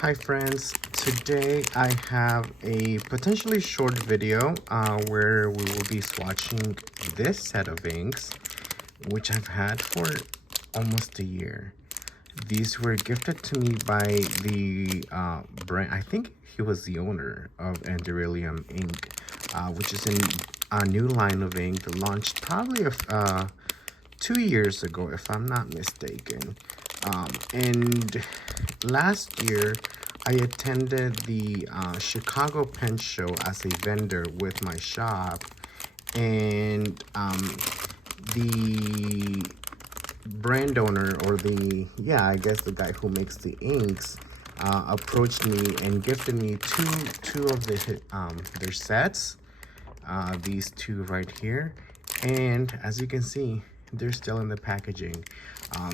Hi friends, today I have a potentially short video where we will be swatching this set of inks, which I've had for almost a year. These were gifted to me by the brand, I think he was the owner of Anderillium Ink, which is a new line of ink launched probably 2 years ago, if I'm not mistaken. And last year, I attended the Chicago Pen Show as a vendor with my shop, and the brand owner, or I guess the guy who makes the inks, approached me and gifted me two of their sets, these two right here, and as you can see, they're still in the packaging.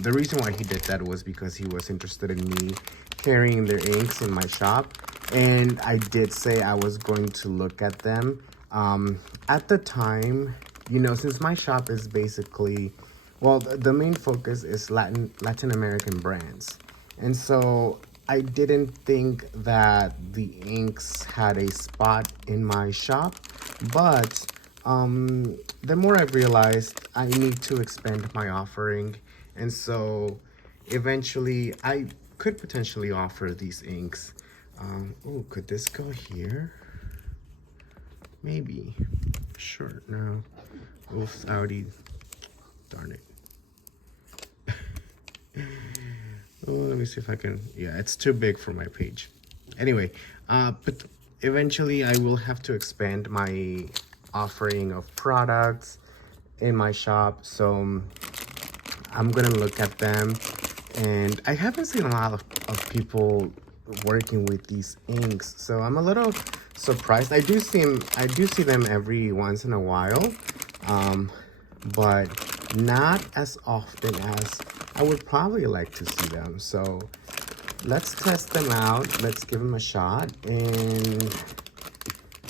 The reason why he did that was because he was interested in me carrying their inks in my shop, and I did say I was going to look at them. At the time, since my shop is basically, well, the main focus is Latin American brands, and so I didn't think that the inks had a spot in my shop, but the more I've realized, I need to expand my offering, and so eventually I could potentially offer these inks. Oh, could this go here? Maybe. Sure, no. Oops, I already, darn it. Oh, let me see if I can, yeah, it's too big for my page. Anyway, but eventually I will have to expand my offering of products in my shop, so I'm gonna look at them. And I haven't seen a lot of people working with these inks, so I'm a little surprised. I do see them every once in a while, but not as often as I would probably like to see them. So let's test them out, let's give them a shot, and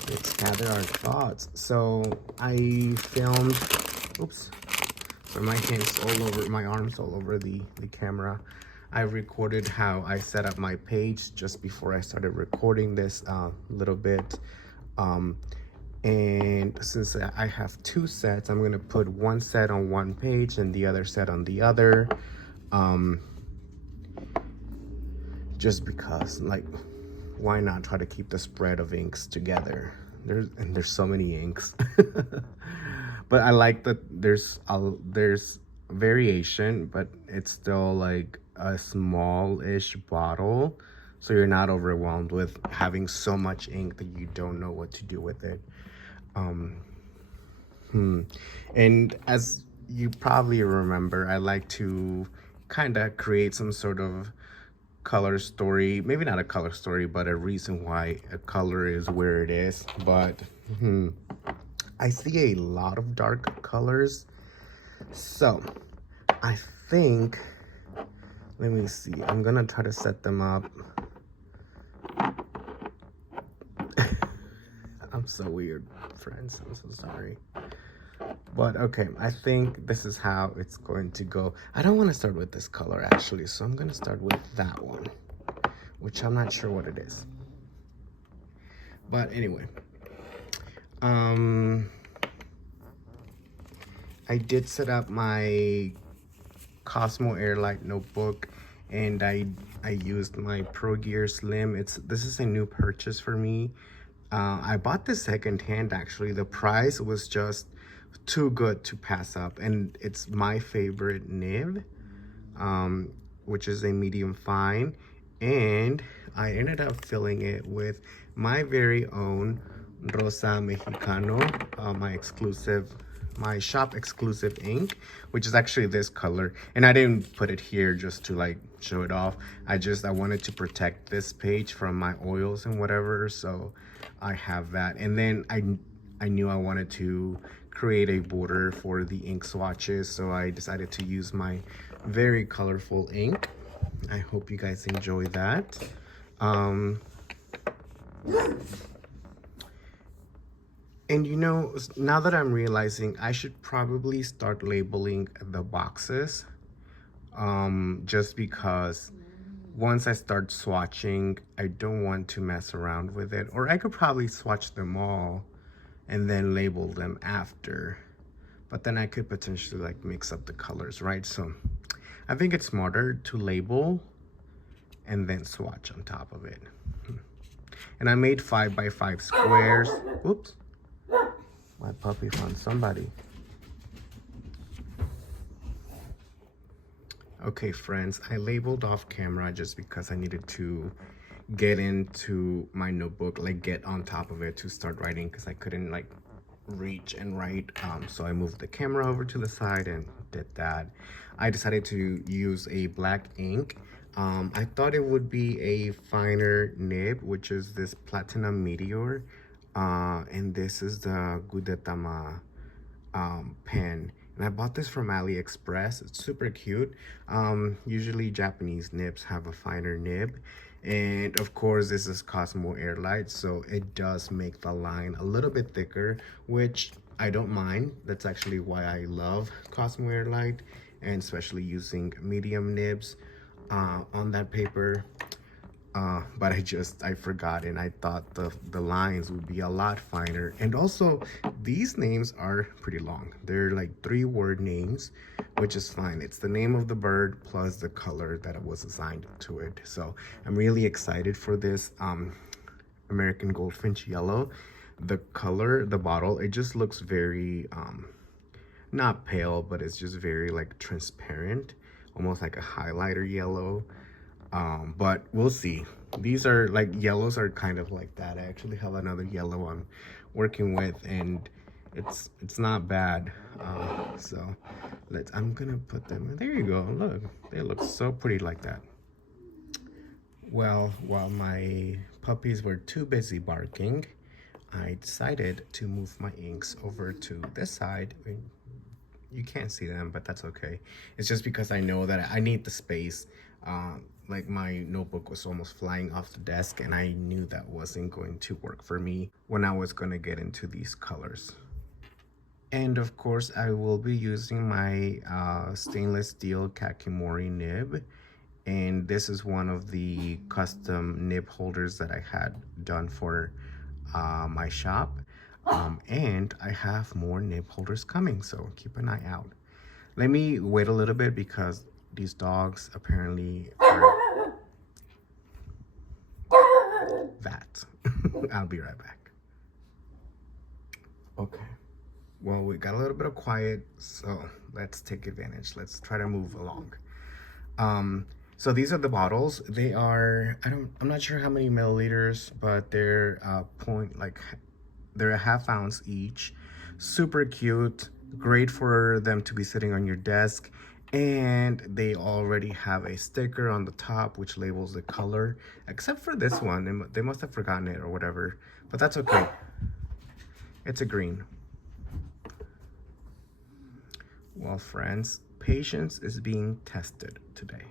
let's gather our thoughts. So I filmed, oops, my hands all over, my arms all over the camera. I recorded how I set up my page just before I started recording this little bit. And since I have two sets, I'm gonna put one set on one page and the other set on the other. Just because, like, why not try to keep the spread of inks together? There's so many inks. But I like that there's variation, but it's still like a small-ish bottle, so you're not overwhelmed with having so much ink that you don't know what to do with it. And as you probably remember, I like to kind of create some sort of color story, maybe not a color story, but a reason why a color is where it is. But I see a lot of dark colors, so I think, let me see, I'm gonna try to set them up. I'm so weird, friends, I'm so sorry. But okay, I think this is how it's going to go. I don't want to start with this color actually, so I'm gonna start with that one, which I'm not sure what it is. But anyway, I did set up my Cosmo Airlight notebook, and I used my Pro Gear Slim. This is a new purchase for me. I bought this secondhand actually. The price was just too good to pass up, and it's my favorite nib, which is a medium fine, and I ended up filling it with my very own Rosa Mexicano, my shop exclusive ink, which is actually this color. And I didn't put it here just to like show it off. I wanted to protect this page from my oils and whatever, so I have that. And then I knew I wanted to create a border for the ink swatches, so I decided to use my very colorful ink. I hope you guys enjoy that. And now that I'm realizing, I should probably start labeling the boxes, just because once I start swatching, I don't want to mess around with it. Or I could probably swatch them all and then label them after. But then I could potentially like mix up the colors, right? So I think it's smarter to label and then swatch on top of it. And I made 5x5 squares. Oops. My puppy found somebody. Okay, friends, I labeled off camera just because I needed to get into my notebook, like get on top of it to start writing, because I couldn't like reach and write. So I moved the camera over to the side and did that. I decided to use a black ink. I thought it would be a finer nib, which is this Platinum Meteor. And this is the Gudetama pen. And I bought this from AliExpress. It's super cute. Usually Japanese nibs have a finer nib. And of course, this is Cosmo Airlight, so it does make the line a little bit thicker, which I don't mind. That's actually why I love Cosmo Airlight, and especially using medium nibs on that paper. But I forgot, and I thought the lines would be a lot finer. And also, these names are pretty long. They're like 3-word names, which is fine. It's the name of the bird plus the color that was assigned to it. So I'm really excited for this American Goldfinch Yellow. The color, the bottle, it just looks very, not pale, but it's just very like transparent, almost like a highlighter yellow. But we'll see. These are like, yellows are kind of like that. I actually have another yellow I'm working with, and it's not bad. So I'm gonna put them, there you go, look, they look so pretty like that. Well, while my puppies were too busy barking, I decided to move my inks over to this side. You can't see them, but that's okay. It's just because I know that I need the space. Like my notebook was almost flying off the desk, and I knew that wasn't going to work for me when I was going to get into these colors. And of course, I will be using my stainless steel Kakimori nib. And this is one of the custom nib holders that I had done for my shop. And I have more nib holders coming, so keep an eye out. Let me wait a little bit because these dogs apparently are that. I'll be right back. Okay. Well, we got a little bit of quiet, so let's take advantage. Let's try to move along. So these are the bottles. They are, I'm not sure how many milliliters, but they're they're a ½ ounce each. Super cute, great for them to be sitting on your desk. And they already have a sticker on the top which labels the color, except for this one. They must have forgotten it or whatever, but that's okay. It's a green. Well, friends, patience is being tested today.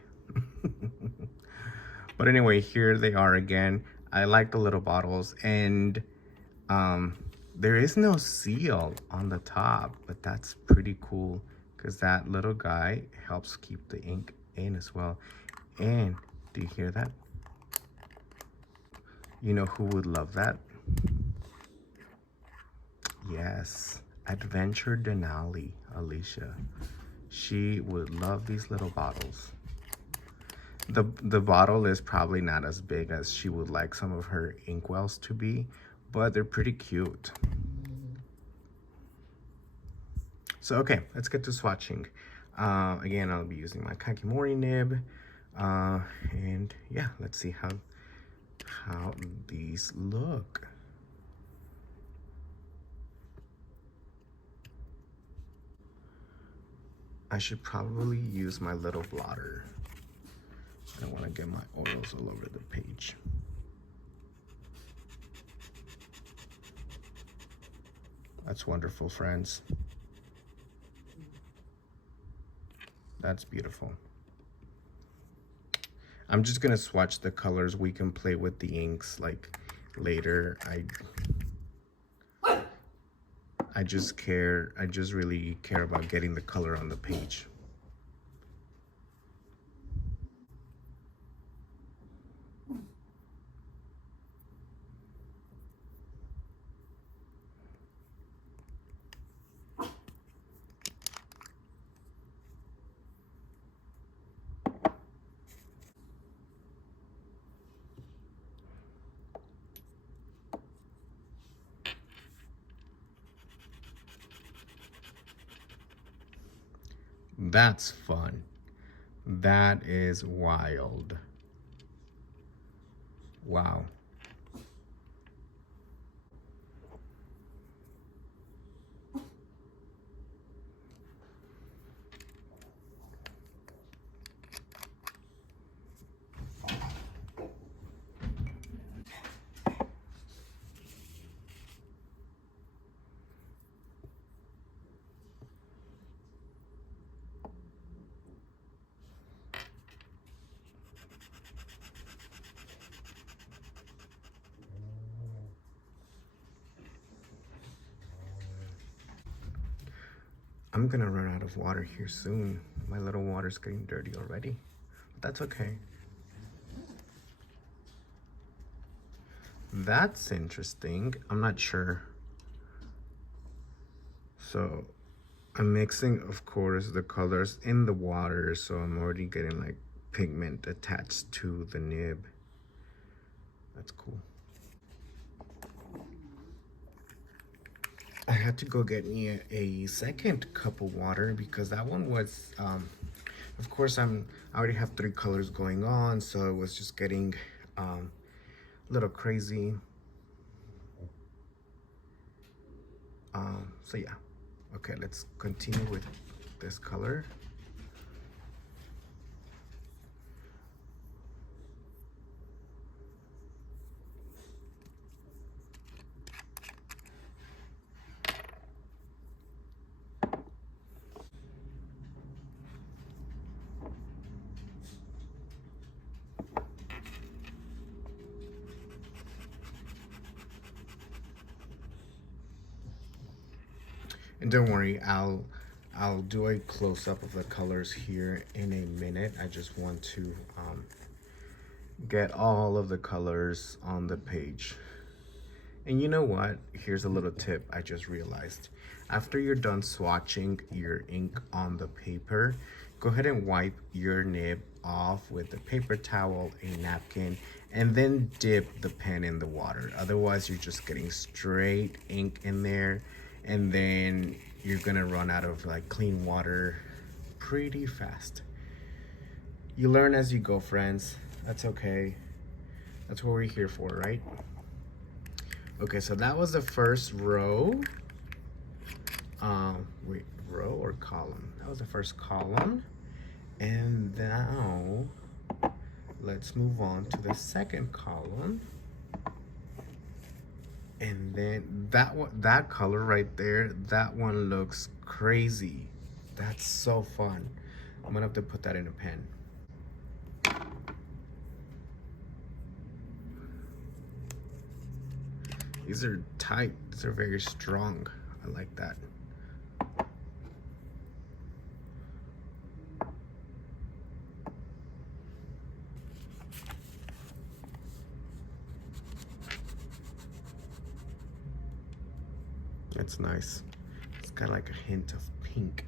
But anyway, here they are again. I like the little bottles, and there is no seal on the top, but that's pretty cool because that little guy helps keep the ink in as well. And do you hear that? You know who would love that? Yes, Adventure Denali, Alicia. She would love these little bottles. The bottle is probably not as big as she would like some of her inkwells to be, but they're pretty cute. So okay, let's get to swatching. Again, I'll be using my Kakimori nib, and yeah, let's see how these look. I should probably use my little blotter. I don't want to get my oils all over the page. That's wonderful, friends. That's beautiful. I'm just gonna swatch the colors. We can play with the inks like later. I just really care about getting the color on the page. That's fun. That is wild. Wow. I'm gonna run out of water here soon. My little water's getting dirty already. But that's okay. That's interesting. I'm not sure. So I'm mixing, of course, the colors in the water, so I'm already getting like pigment attached to the nib. That's cool. I had to go get me a second cup of water because that one was, of course, I already have 3 colors going on, so it was just getting a little crazy. So yeah, okay, let's continue with this color. And don't worry, I'll do a close-up of the colors here in a minute. I just want to get all of the colors on the page. And you know what? Here's a little tip I just realized. After you're done swatching your ink on the paper, go ahead and wipe your nib off with a paper towel, a napkin, and then dip the pen in the water. Otherwise, you're just getting straight ink in there, and then you're gonna run out of like clean water pretty fast. You learn as you go, friends. That's okay. That's what we're here for, right? Okay, so that was the first row. Wait, row or column? That was the first column. And now let's move on to the second column. And then that color right there, that one looks crazy. That's so fun. I'm gonna have to put that in a pen. These are tight. These are very strong. I like that. That's nice. It's got like a hint of pink.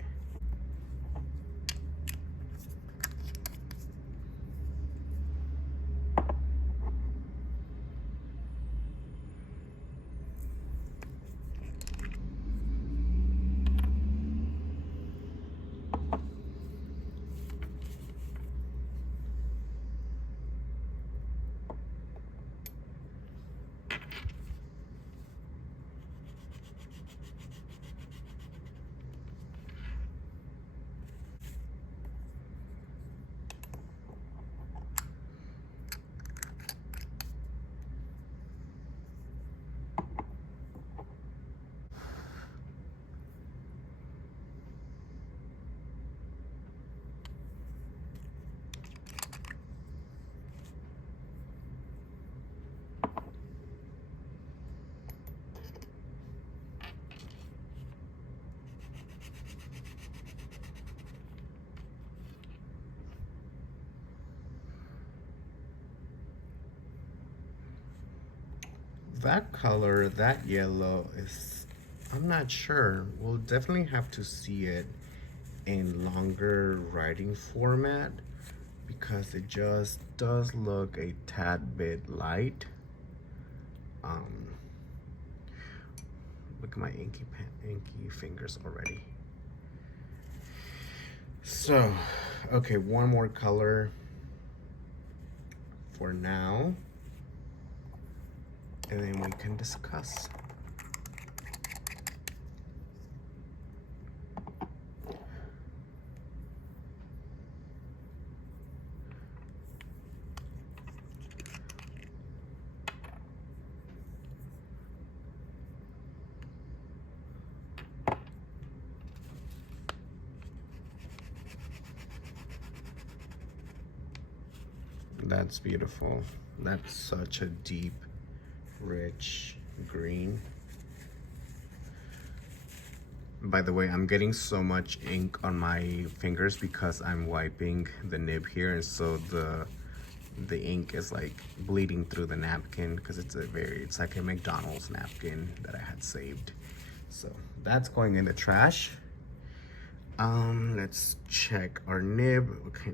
That color, that yellow is, I'm not sure. We'll definitely have to see it in longer writing format because it just does look a tad bit light. Look at my inky fingers already. So, okay, one more color for now, and then we can discuss. That's beautiful. That's such a deep, rich green. By the way, I'm getting so much ink on my fingers because I'm wiping the nib here, and so the ink is like bleeding through the napkin because it's like a McDonald's napkin that I had saved. So that's going in the trash. Let's check our nib. Okay,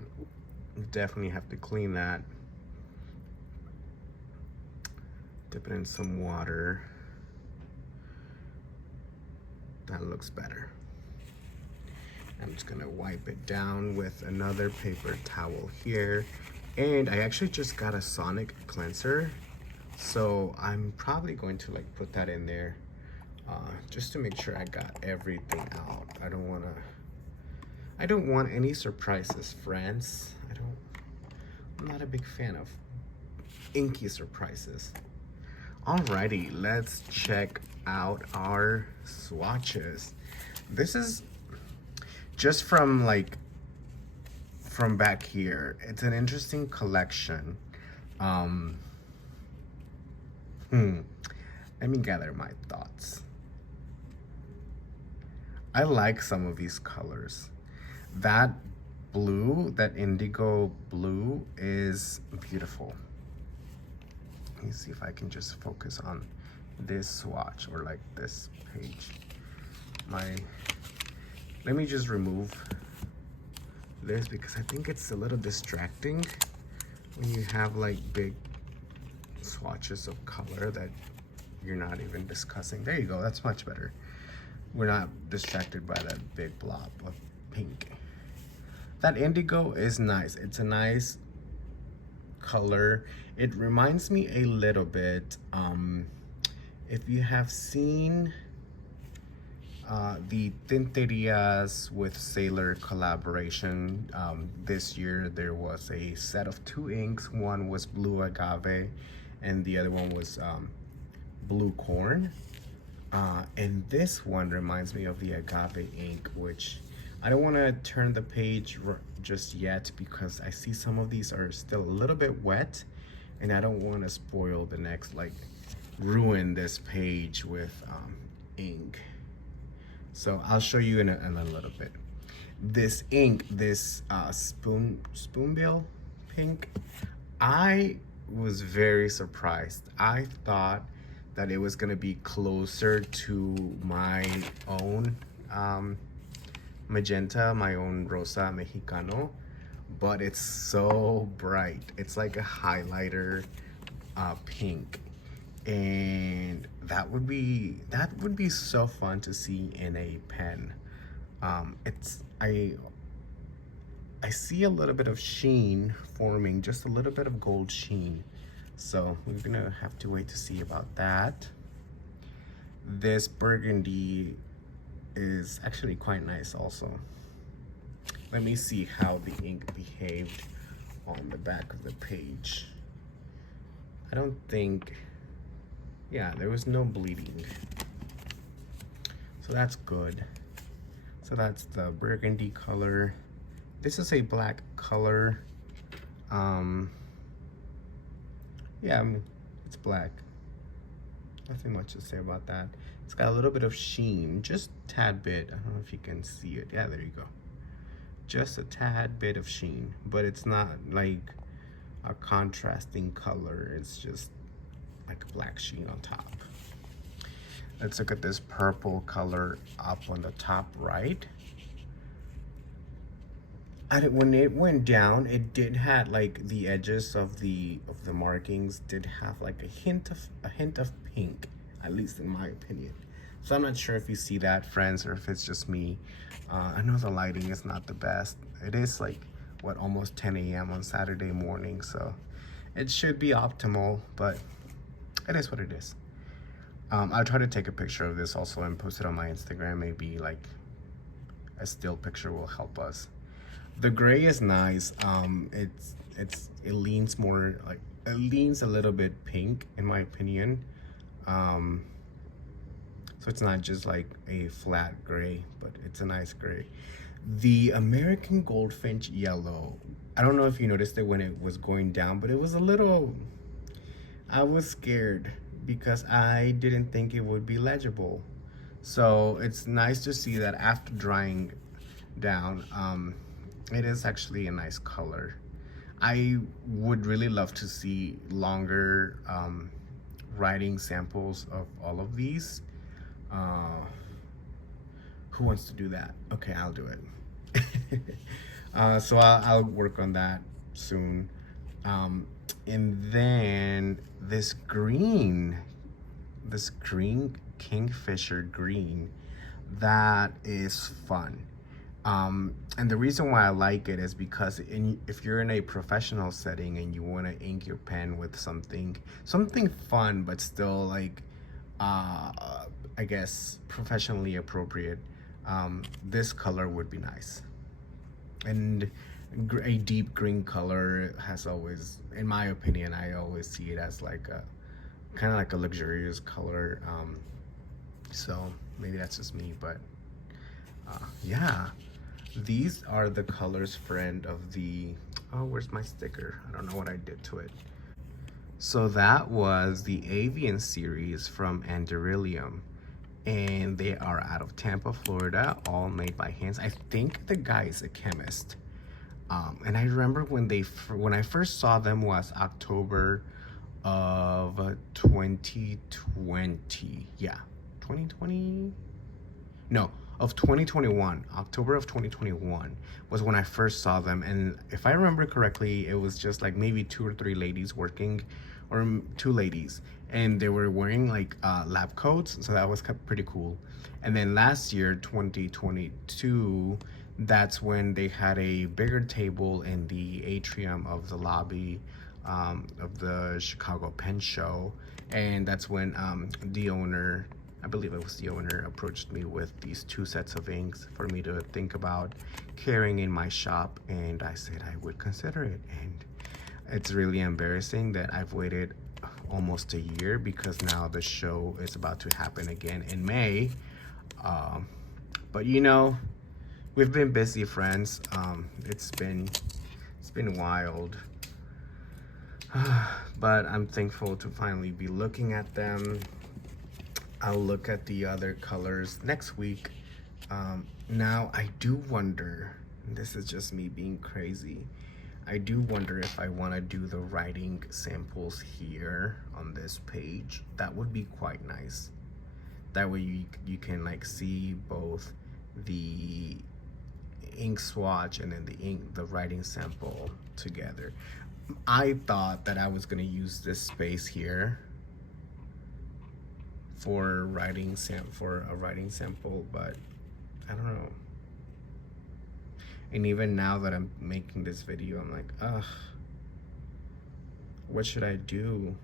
definitely have to clean that. Dip it in some water. That looks better. I'm just gonna wipe it down with another paper towel here. And I actually just got a sonic cleanser, so I'm probably going to like put that in there just to make sure I got everything out. I don't want any surprises, friends. I'm not a big fan of inky surprises. Alrighty, let's check out our swatches. This is just from back here. It's an interesting collection. Let me gather my thoughts. I like some of these colors. That blue, that indigo blue, is beautiful. Let me see if I can just focus on this swatch or like this page. Let me just remove this because I think it's a little distracting when you have like big swatches of color that you're not even discussing. There you go, that's much better. We're not distracted by that big blob of pink. That indigo is nice. It's a nice color. It reminds me a little bit, if you have seen the Tinterias with Sailor collaboration, this year there was a set of 2 inks. One was blue agave and the other one was blue corn. And this one reminds me of the agave ink, which I don't want to turn the page just yet because I see some of these are still a little bit wet and I don't want to spoil the next, like ruin this page with ink. So I'll show you in a little bit. This ink, this spoonbill pink, I was very surprised. I thought that it was gonna be closer to my own magenta, my own Rosa Mexicano, but it's so bright. It's like a highlighter pink, and that would be so fun to see in a pen. I see a little bit of sheen forming, just a little bit of gold sheen. So we're gonna have to wait to see about that. This burgundy is actually quite nice also. Let me see how the ink behaved on the back of the page. I don't think, yeah, there was no bleeding. So that's good. So that's the burgundy color. This is a black color. Yeah, I mean, it's black. Nothing much to say about that. It's got a little bit of sheen, just a tad bit. I don't know if you can see it. Yeah, there you go. Just a tad bit of sheen, but it's not like a contrasting color. It's just like a black sheen on top. Let's look at this purple color up on the top right. When it went down, it did have like the edges of the markings did have like a hint of pink, at least in my opinion. So I'm not sure if you see that, friends, or if it's just me. I know the lighting is not the best. It is like, what, almost 10 a.m. on Saturday morning, so it should be optimal, but it is what it is. I'll try to take a picture of this also and post it on my Instagram. Maybe like a still picture will help us. The gray is nice. It leans more like, it leans a little bit pink in my opinion. So it's not just like a flat gray, but it's a nice gray. The American Goldfinch yellow, I don't know if you noticed it when it was going down, but it was a little, I was scared because I didn't think it would be legible. So it's nice to see that after drying down, it is actually a nice color. I would really love to see longer writing samples of all of these. Who wants to do that? Okay, I'll do it. So I'll work on that soon. And then this green Kingfisher green, that is fun. And the reason why I like it is because if you're in a professional setting and you want to ink your pen with something fun but still like I guess professionally appropriate, this color would be nice. And a deep green color has always, in my opinion, I always see it as like a kind of like a luxurious color. So maybe that's just me, but yeah, these are the colors, friend, of the, oh, where's my sticker? I don't know what I did to it. So that was the Avian series from Anderillium, and they are out of Tampa, Florida, all made by hands. I think the guy is a chemist. And I remember when I first saw them was October of 2020. Yeah, 2020? No, of 2021. October of 2021 was when I first saw them. And if I remember correctly, it was just like maybe 2 or 3 ladies working, or 2 ladies. And they were wearing like lab coats, so that was pretty cool. And then last year, 2022, that's when they had a bigger table in the atrium of the lobby of the Chicago Pen Show. And that's when the owner, I believe it was the owner, approached me with these 2 sets of inks for me to think about carrying in my shop. And I said I would consider it. And it's really embarrassing that I've waited almost a year, because now the show is about to happen again in May. But you know, we've been busy, friends. It's been wild. But I'm thankful to finally be looking at them. I'll look at the other colors next week. Now I do wonder, and this is just me being crazy, I do wonder if I want to do the writing samples here on this page. That would be quite nice. That way you can like see both the ink swatch and then the writing sample together. I thought that I was gonna use this space here for a writing sample, but I don't know. And even now that I'm making this video, I'm like, ugh, what should I do?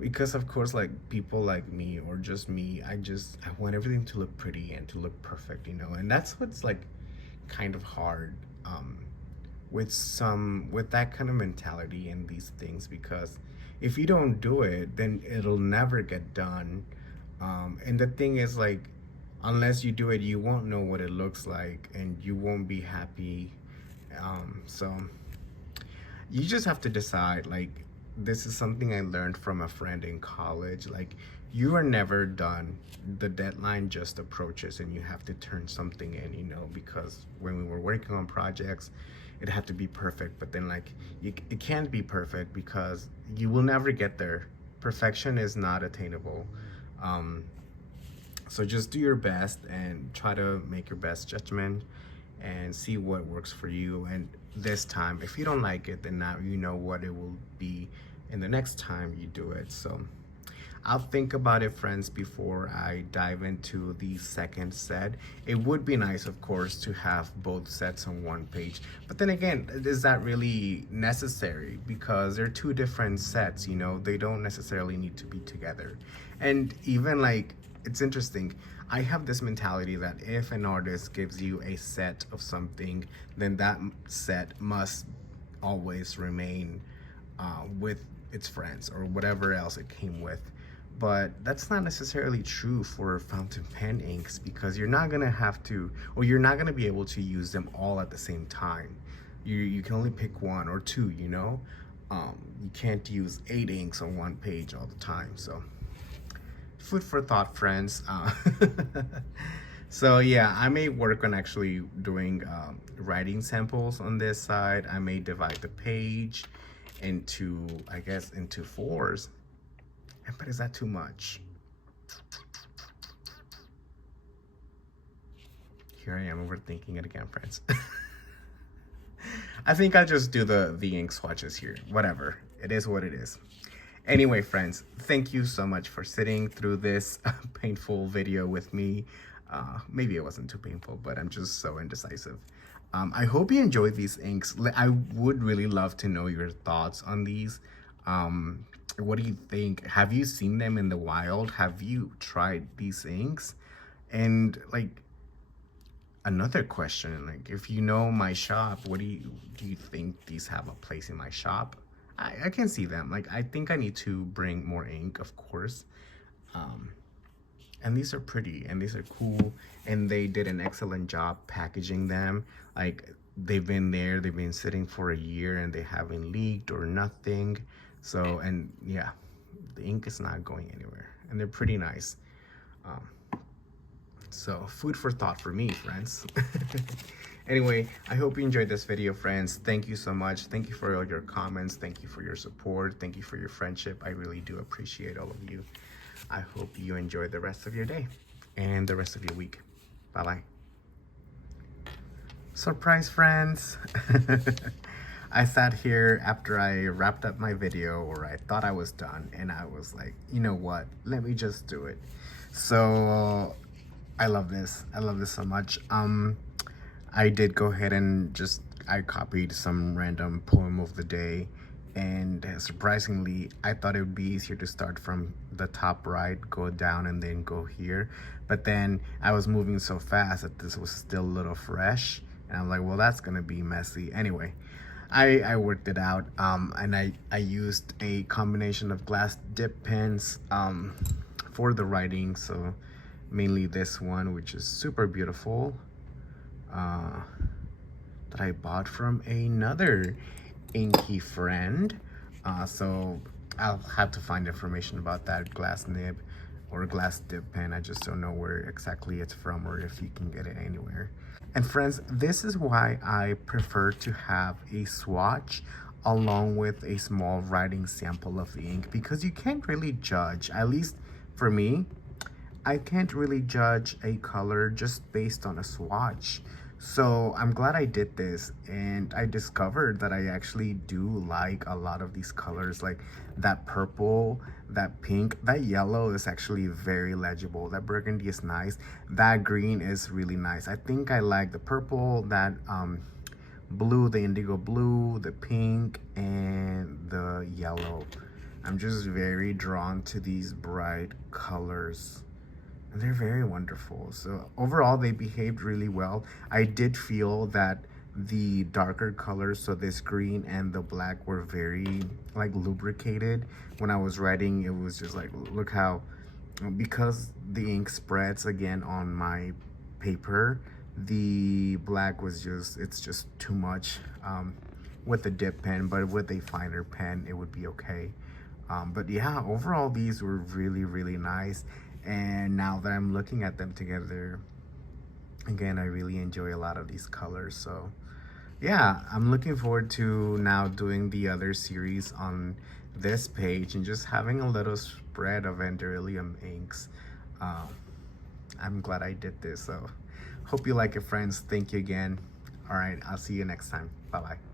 Because of course, like people like me, or just me, I want everything to look pretty and to look perfect, you know. And that's what's like kind of hard with that kind of mentality and these things, because if you don't do it, then it'll never get done. And the thing is, like, unless you do it, you won't know what it looks like, and you won't be happy. So you just have to decide. Like, this is something I learned from a friend in college. Like, you are never done. The deadline just approaches, and you have to turn something in, you know, because when we were working on projects, it had to be perfect. But then, like, it can't be perfect because you will never get there. Perfection is not attainable. So just do your best and try to make your best judgment and see what works for you. And this time, if you don't like it, then now you know what it will be in the next time you do it. So I'll think about it, friends, before I dive into the second set. It would be nice, of course, to have both sets on one page. But then again, is that really necessary? Because they're two different sets, you know, they don't necessarily need to be together. And even like, it's interesting. I have this mentality that if an artist gives you a set of something, then that set must always remain with its friends or whatever else it came with. But that's not necessarily true for fountain pen inks, because you're not gonna have to, or you're not gonna be able to use them all at the same time. You can only pick one or two, you know? You can't use 8 inks on one page all the time. So food for thought, friends. So yeah, I may work on actually doing writing samples on this side. I may divide the page into, I guess, into 4s. But is that too much? Here I am overthinking it again, friends. I think I'll just do the ink swatches here. Whatever. It is what it is. Anyway, friends, thank you so much for sitting through this painful video with me. Maybe it wasn't too painful, but I'm just so indecisive. I hope you enjoyed these inks. I would really love to know your thoughts on these. What do you think? Have you seen them in the wild? Have you tried these inks? And like, another question, like, if you know my shop, what do you think these have a place in my shop? I can see them. Like, I think I need to bring more ink, of course. And these are pretty and these are cool, and they did an excellent job packaging them. Like, they've been sitting for a year and they haven't leaked or nothing. So, and yeah, the ink is not going anywhere, and they're pretty nice. So food for thought for me, friends. Anyway, I hope you enjoyed this video, friends. Thank you so much. Thank you for all your comments. Thank you for your support. Thank you for your friendship. I really do appreciate all of you. I hope you enjoy the rest of your day and the rest of your week. Bye-bye. Surprise, friends. I sat here after I wrapped up my video, or I thought I was done, and I was like, you know what? Let me just do it. So I love this. I love this so much. I did go ahead and I copied some random poem of the day, and surprisingly, I thought it would be easier to start from the top right, go down, and then go here. But then I was moving so fast that this was still a little fresh, and I'm like, well, that's gonna be messy. Anyway, I worked it out, and I used a combination of glass dip pens for the writing. So mainly this one, which is super beautiful, that I bought from another inky friend. So I'll have to find information about that glass nib or glass dip pen. I just don't know where exactly it's from, or if you can get it anywhere. And friends, this is why I prefer to have a swatch along with a small writing sample of the ink, because you can't really judge, at least for me, I can't really judge a color just based on a swatch. So I'm glad I did this, and I discovered that I actually do like a lot of these colors, like that purple, that pink, that yellow is actually very legible. That burgundy is nice. That green is really nice. I think I like the purple, that blue, the indigo blue, the pink, and the yellow. I'm just very drawn to these bright colors. And they're very wonderful. So overall, they behaved really well. I did feel that the darker colors, so this green and the black, were very like lubricated. When I was writing, it was just like, look how, because the ink spreads again on my paper, the black was it's just too much with the dip pen, but with a finer pen, it would be okay. But yeah, overall, these were really, really nice. And now that I'm looking at them together, again, I really enjoy a lot of these colors. So yeah, I'm looking forward to now doing the other series on this page and just having a little spread of Anderillium inks. I'm glad I did this. So hope you like it, friends. Thank you again. All right, I'll see you next time. Bye-bye.